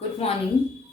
Good morning.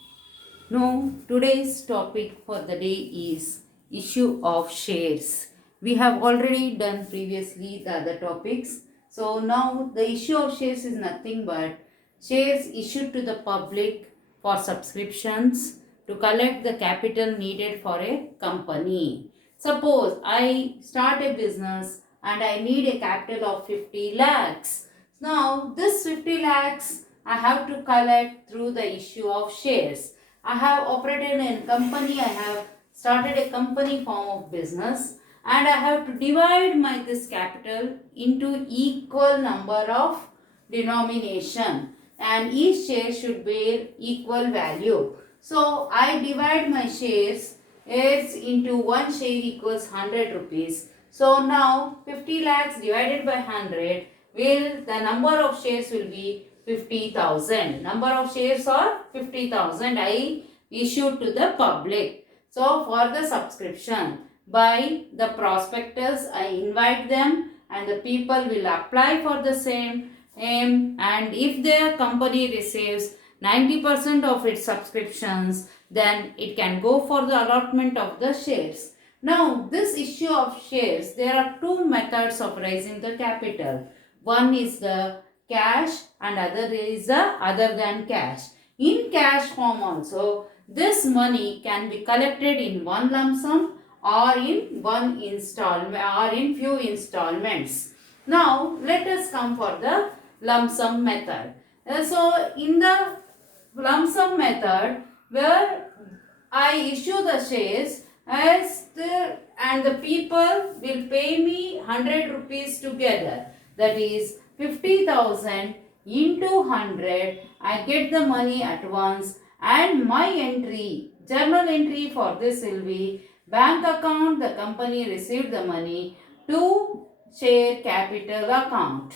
No, today's topic for the day is issue of shares. We have already done previously the other topics. So now the issue of shares is nothing but shares issued to the public for subscriptions to collect the capital needed for a company. Suppose I start a business and I need a capital of 50 lakhs. Now this 50 lakhs I have to collect through the issue of shares. I have operated in company, I have started a company form of business and I have to divide my this capital into equal number of denomination and each share should bear equal value. So I divide my shares is into one share equals 100 rupees. So now 50 lakhs divided by 100 will the number of shares will be 50,000. Number of shares are 50,000 I issued to the public. So for the subscription by the prospectus I invite them and the people will apply for the same and if their company receives 90% of its subscriptions then it can go for the allotment of the shares. Now this issue of shares, there are two methods of raising the capital. One is the cash and other is the other than cash. In cash form also, this money can be collected in one lump sum or in one installment or in few installments. Now let us come for the lump sum method. So in the lump sum method where I issue the shares and the people will pay me 100 rupees together, that is 50,000 into 100, I get the money at once and my entry, journal entry for this will be bank account, the company received the money to share capital account.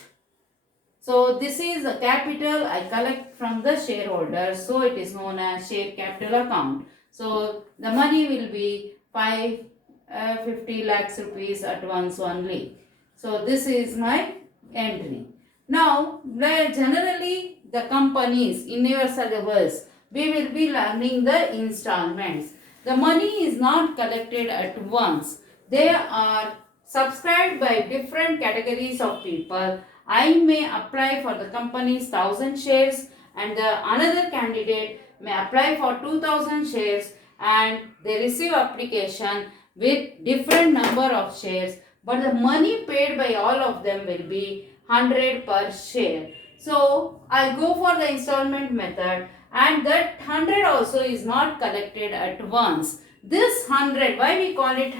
So this is the capital I collect from the shareholders. So it is known as share capital account. So the money will be 50 lakhs rupees at once only. So this is my entry. Now generally the companies in universal levels we will be learning the installments. The money is not collected at once. They are subscribed by different categories of people. I may apply for the company's 1000 shares and the another candidate may apply for 2000 shares and they receive application with different number of shares, but the money paid by all of them will be 100 per share. So I go for the installment method and that 100 also is not collected at once. This 100, why we call it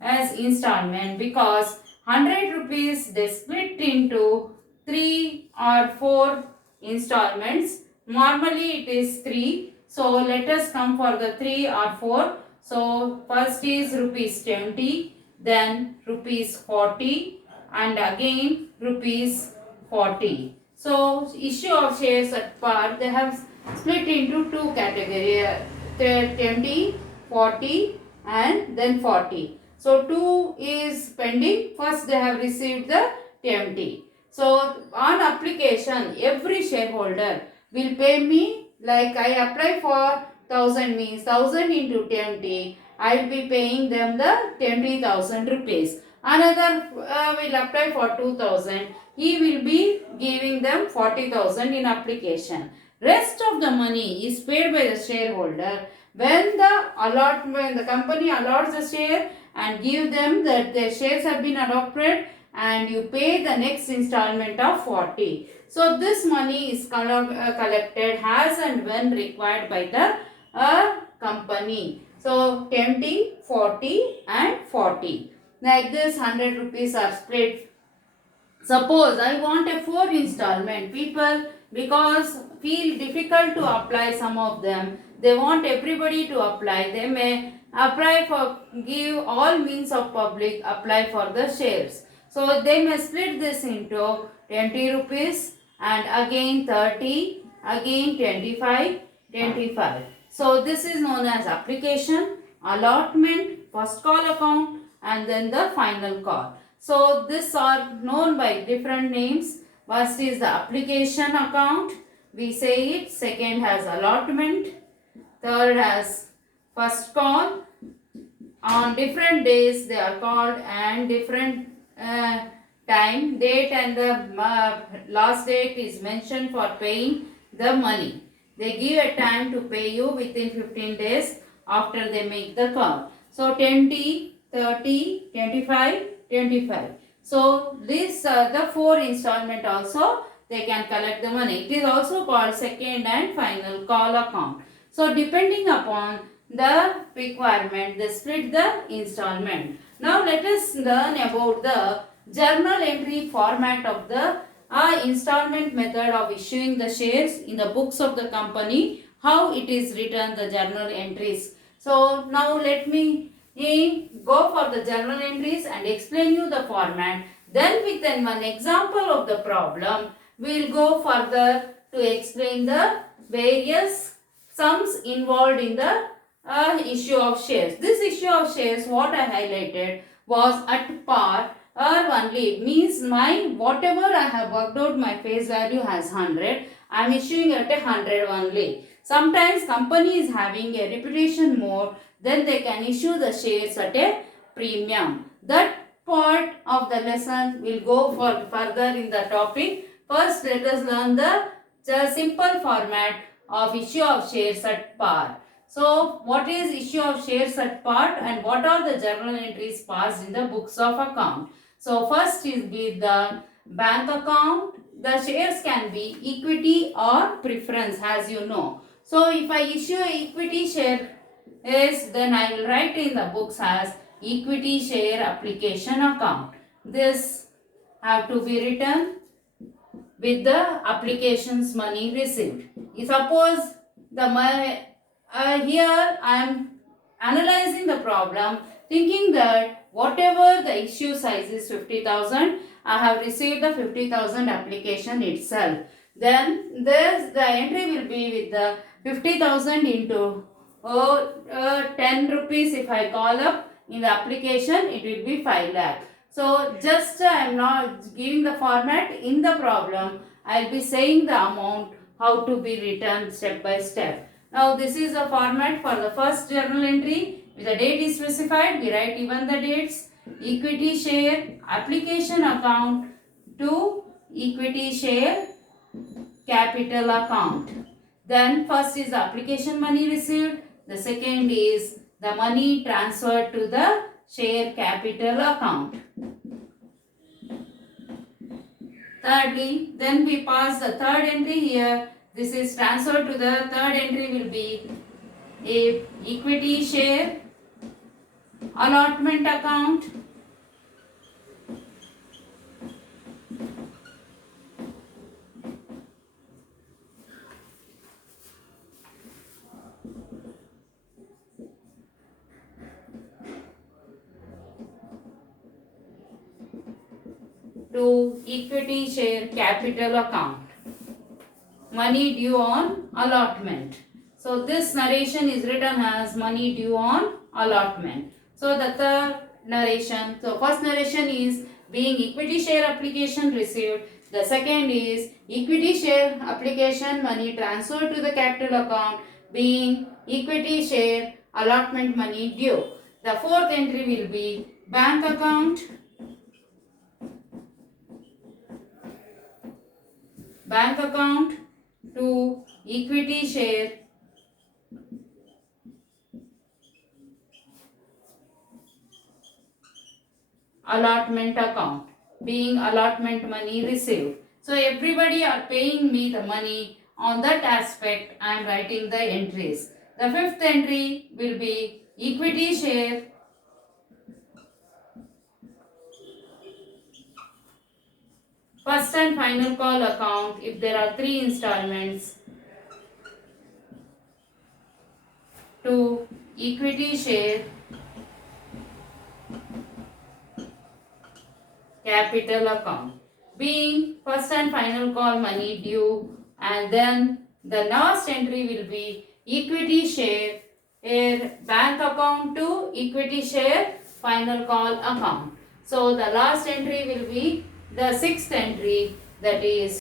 as installment, because 100 rupees they split into 3 or 4 installments. Normally it is 3. So let us come for the 3 or 4. So first is rupees 20, then rupees 40 and again rupees 40. So issue of shares at par they have split into two categories, 20, 40 and then 40. So 2 is pending. First they have received the 20. So on application every shareholder will pay me, like I apply for 1000 means 1000 into 20. I will be paying them the 20,000 rupees. Another will apply for 2000. He will be giving them 40,000 in application. Rest of the money is paid by the shareholder when the company allots the share and give them that their shares have been adopted and you pay the next installment of 40. So this money is collected as and when required by the company. So 20, 40 and 40. Like this 100 rupees are split. Suppose I want a 4 installment. People because feel difficult to apply, some of them they want everybody to apply. They may apply for, give all means of public apply for the shares. So they may split this into 20 rupees and again 30, again 25, 25. So this is known as application, allotment, first call account and then the final call. So these are known by different names. First is the application account we say it. Second has allotment. Third has first call. On different days they are called, and different time, date, and the last date is mentioned for paying the money. They give a time to pay you within 15 days after they make the call. So 20, 30, 25, 25. So this the 4 installment also they can collect the money. It is also called second and final call account. So depending upon the requirement, they split the installment. Now let us learn about the journal entry format of the installment method of issuing the shares in the books of the company. How it is written, the journal entries. So now let me go for the journal entries and explain you the format. Then within one example of the problem, we will go further to explain the various sums involved in the issue of shares. This issue of shares, what I highlighted, was at par or only. It means my whatever I have worked out, my face value has 100. I am issuing at 100 only. Sometimes company is having a reputation more, then they can issue the shares at a premium. That part of the lesson will go for further in the topic. First, let us learn the simple format of issue of shares at par. So, what is issue of shares at par and what are the journal entries passed in the books of account? So, first is with the bank account. The shares can be equity or preference, as you know. So, if I issue a equity share, then I will write in the books as equity share application account. This have to be written with the applications money received. Suppose here I am analyzing the problem, thinking that whatever the issue size is 50,000, I have received the 50,000 application itself. Then the entry will be with the 50,000 into 10 rupees. If I call up in the application, it will be 5 lakh. So just I am not giving the format in the problem. I will be saying the amount how to be written step by step. Now this is the format for the first journal entry. With the date is specified, we write even the dates. Equity share application account to equity share capital account. Then first is the application money received. The second is the money transferred to the share capital account. Thirdly, then we pass the third entry here. This is transferred to the third entry will be a equity share allotment account. To equity share capital account. Money due on allotment. So this narration is written as money due on allotment. So the third narration, so first narration is being equity share application received. The second is equity share application money transferred to the capital account, being equity share allotment money due. The fourth entry will be bank account. Bank account to equity share allotment account, being allotment money received. So everybody are paying me the money. On that aspect I am writing the entries. The fifth entry will be equity share first and final call account if there are 3 installments to equity share capital account, being first and final call money due, and then the last entry will be equity share bank account to equity share final call account. So the last entry will be the sixth entry, that is